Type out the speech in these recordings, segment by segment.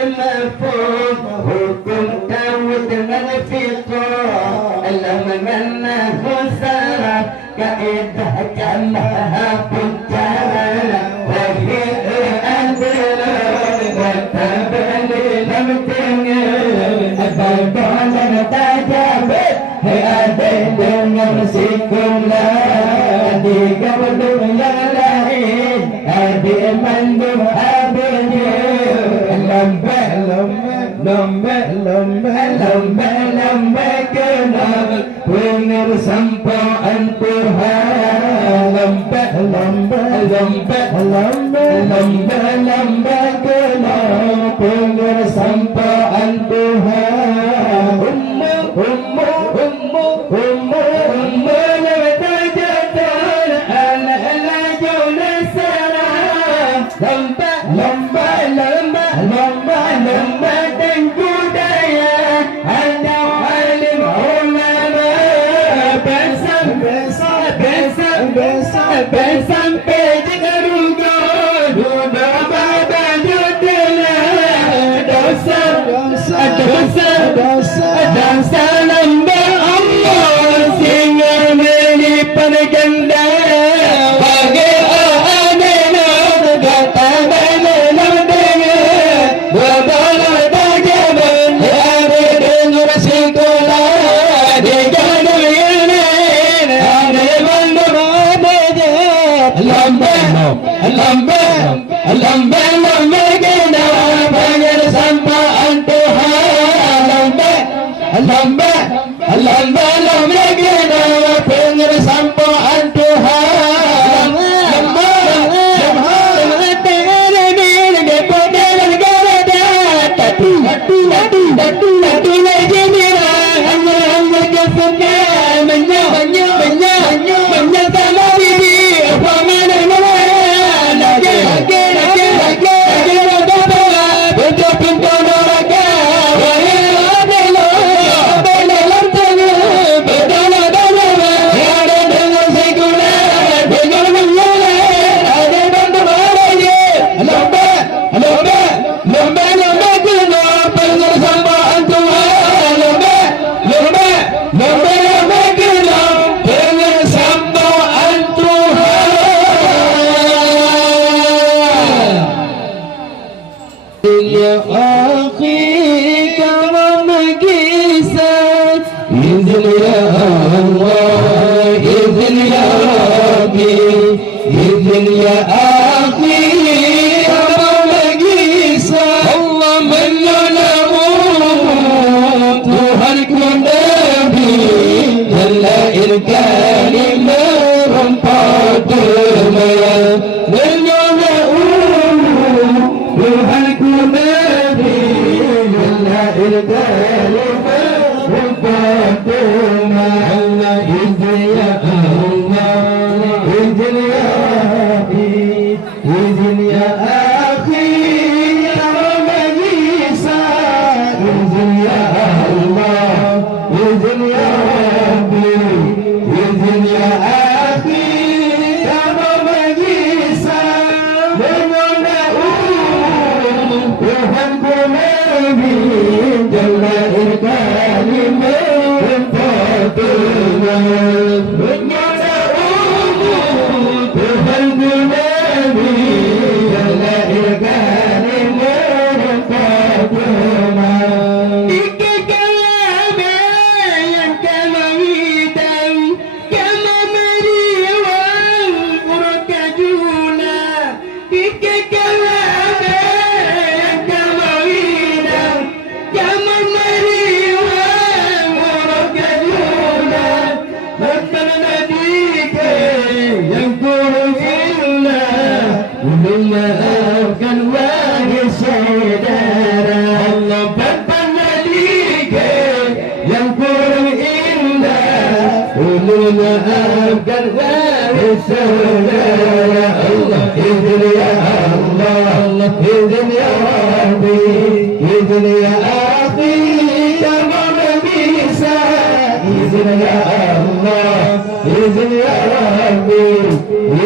بالمفهوم وكنت ودمن في قوم لمنه سرى كإذا كانها بجانا وهي أدرى وتبني لم تنين فالبعض تجابت هي أدرى نمسكم لا دي قبل يا لهين أدي من دم lomba kenal pengen sampaian Tuhan lomba kenal pengen sampaian Tuhan ummu lewat jatuh anak jauh sarah lomba dan budaya ada alim ulama sampai dengan rukun duduk pada judulnya dosa lamba Allah sehingga melipat ganda bagi anak kata dalam dengan berbala tajaban ada dengar sekolah di jadul ini ada bandar lomba genda panggil sampaian Tuhan lomba genda panggil sampaian Tuhan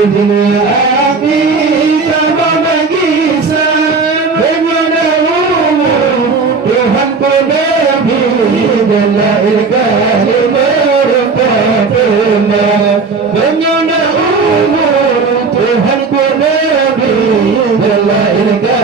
izin ya Abi, sama bagi sa dengan Lillah ilgari berfatma Menyana umur Tuhan ku Nabi Lillah ilgari